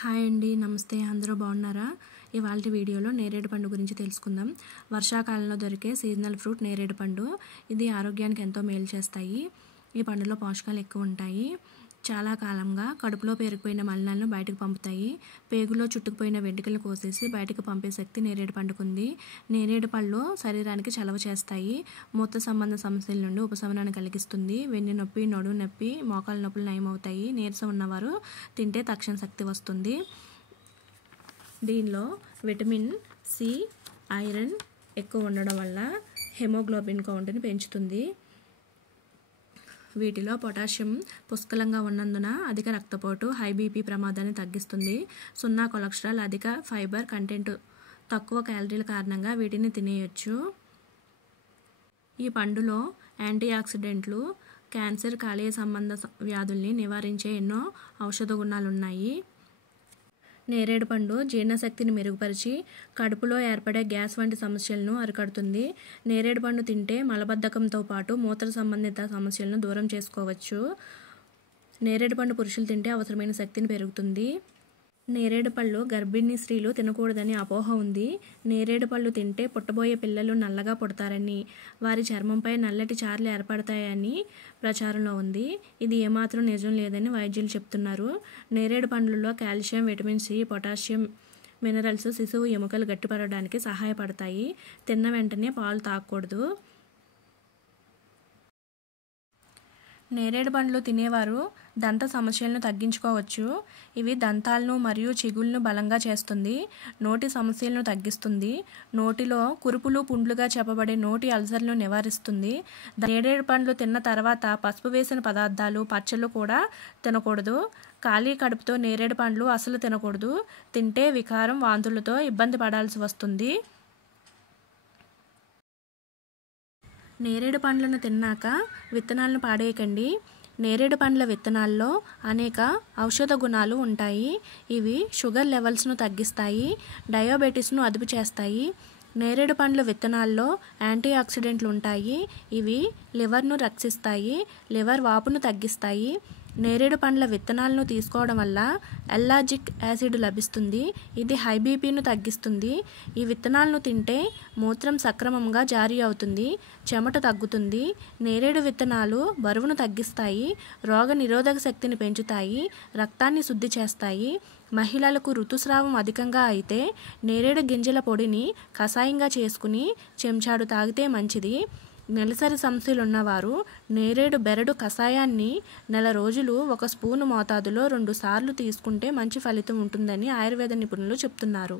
Hi అండి, నమస్తే. అందరూ బాగున్నారా? ఇవాల్టి వీడియోలో నేరేడు పండు గురించి తెలుసుకుందాం. వర్షాకాలంలో దొరికే సీజనల్ ఫ్రూట్ నేరేడు పండు. ఇది ఆరోగ్యానికి ఎంతో మేలు చేస్తాయి. ఈ పండులో పోషకాలు ఎక్కువ ఉంటాయి. చాలా కాలంగా కడుపులో పేరుకుపోయిన మలినాలను బయటకు పంపుతాయి. పేగులో చుట్టుకుపోయిన వెంట్రుకలను కోసేసి బయటకు పంపే శక్తి నేరేడు పండుకుంది. నేరేడు పళ్ళు శరీరానికి చలవ చేస్తాయి. మూత్ర సంబంధ సమస్యల నుండి ఉపశమనాన్ని కలిగిస్తుంది. వెన్ను నొప్పి, నడుము నొప్పి, మోకాళ్ళ నొప్పులు నయమవుతాయి. నీరసం ఉన్నవారు తింటే తక్షణ శక్తి వస్తుంది. దీనిలో విటమిన్ సి, ఐరన్ ఎక్కువ ఉండడం వల్ల హెమోగ్లోబిన్ కౌంట్ని పెంచుతుంది. వీటిలో పొటాషియం పుష్కలంగా ఉన్నందున అధిక రక్తపోటు, హై బీపీ ప్రమాదాన్ని తగ్గిస్తుంది. సున్నా కొలెస్ట్రాల్, అధిక ఫైబర్ కంటెంట్, తక్కువ క్యాలరీల కారణంగా వీటిని తినేయొచ్చు. ఈ పండులో యాంటీ ఆక్సిడెంట్లు, క్యాన్సర్, కాలేయ సంబంధ వ్యాధుల్ని నివారించే ఎన్నో ఔషధ గుణాలు ఉన్నాయి. నేరేడు పండు జీర్ణశక్తిని మెరుగుపరిచి కడుపులో ఏర్పడే గ్యాస్ వంటి సమస్యలను అరికడుతుంది. నేరేడు పండు తింటే మలబద్ధకంతో పాటు మూత్ర సంబంధిత సమస్యలను దూరం చేసుకోవచ్చు. నేరేడు పండు పురుషులు తింటే అవసరమైన శక్తిని పెరుగుతుంది. నేరేడు పళ్ళు గర్భిణీ స్త్రీలు తినకూడదని అపోహ ఉంది. నేరేడు పళ్ళు తింటే పుట్టబోయే పిల్లలు నల్లగా పుడతారని, వారి చర్మంపై నల్లటి చారలు ఏర్పడతాయని ప్రచారంలో ఉంది. ఇది ఏమాత్రం నిజం లేదని వైద్యులు చెప్తున్నారు. నేరేడు పండ్లలో calcium, vitamin C, potassium minerals శిశువు ఎముకలు గట్టిపడడానికి సహాయపడతాయి. తిన్న వెంటనే పాలు తాగకూడదు. నేరేడు పండ్లు తినేవారు దంత సమస్యలను తగ్గించుకోవచ్చు. ఇవి దంతాలను మరియు చిగుళ్ళను బలంగా చేస్తుంది. నోటి సమస్యలను తగ్గిస్తుంది. నోటిలో కురుపులు, పుండ్లుగా చెప్పబడే నోటి అల్సర్లను నివారిస్తుంది. నేరేడు పండ్లు తిన్న తర్వాత పసుపు వేసిన పదార్థాలు, పచ్చళ్ళు కూడా తినకూడదు. ఖాళీ కడుపుతో నేరేడు పండ్లు అసలు తినకూడదు. తింటే వికారం, వాంతులతో ఇబ్బంది పడాల్సి వస్తుంది. నేరేడు పండ్లను తిన్నాక విత్తనాలను పాడేయకండి. నేరేడు పండ్ల విత్తనాల్లో అనేక ఔషధ గుణాలు ఉంటాయి. ఇవి షుగర్ లెవెల్స్ను తగ్గిస్తాయి, డయాబెటీస్ను అదుపు చేస్తాయి. నేరేడు పండ్ల విత్తనాల్లో యాంటీ ఆక్సిడెంట్లు ఉంటాయి. ఇవి లివర్ను రక్షిస్తాయి, లివర్ వాపును తగ్గిస్తాయి. నేరేడు పండ్ల విత్తనాలను తీసుకోవడం వల్ల ఎల్లాజిక్ యాసిడ్ లభిస్తుంది. ఇది హై బీపీను తగ్గిస్తుంది. ఈ విత్తనాలను తింటే మూత్రం సక్రమంగా జారీ అవుతుంది, చెమట తగ్గుతుంది. నేరేడు విత్తనాలు బరువును తగ్గిస్తాయి, రోగ నిరోధక శక్తిని పెంచుతాయి, రక్తాన్ని శుద్ధి చేస్తాయి. మహిళలకు ఋతుస్రావం అధికంగా అయితే నేరేడు గింజల పొడిని కషాయంగా చేసుకుని చెంచాడు తాగితే మంచిది. నెలసరి సమస్యలు ఉన్నవారు నేరేడు బెరడు కషాయాన్ని నెల రోజులు 1 స్పూను మోతాదులో 2 సార్లు తీసుకుంటే మంచి ఫలితం ఉంటుందని ఆయుర్వేద నిపుణులు చెప్తున్నారు.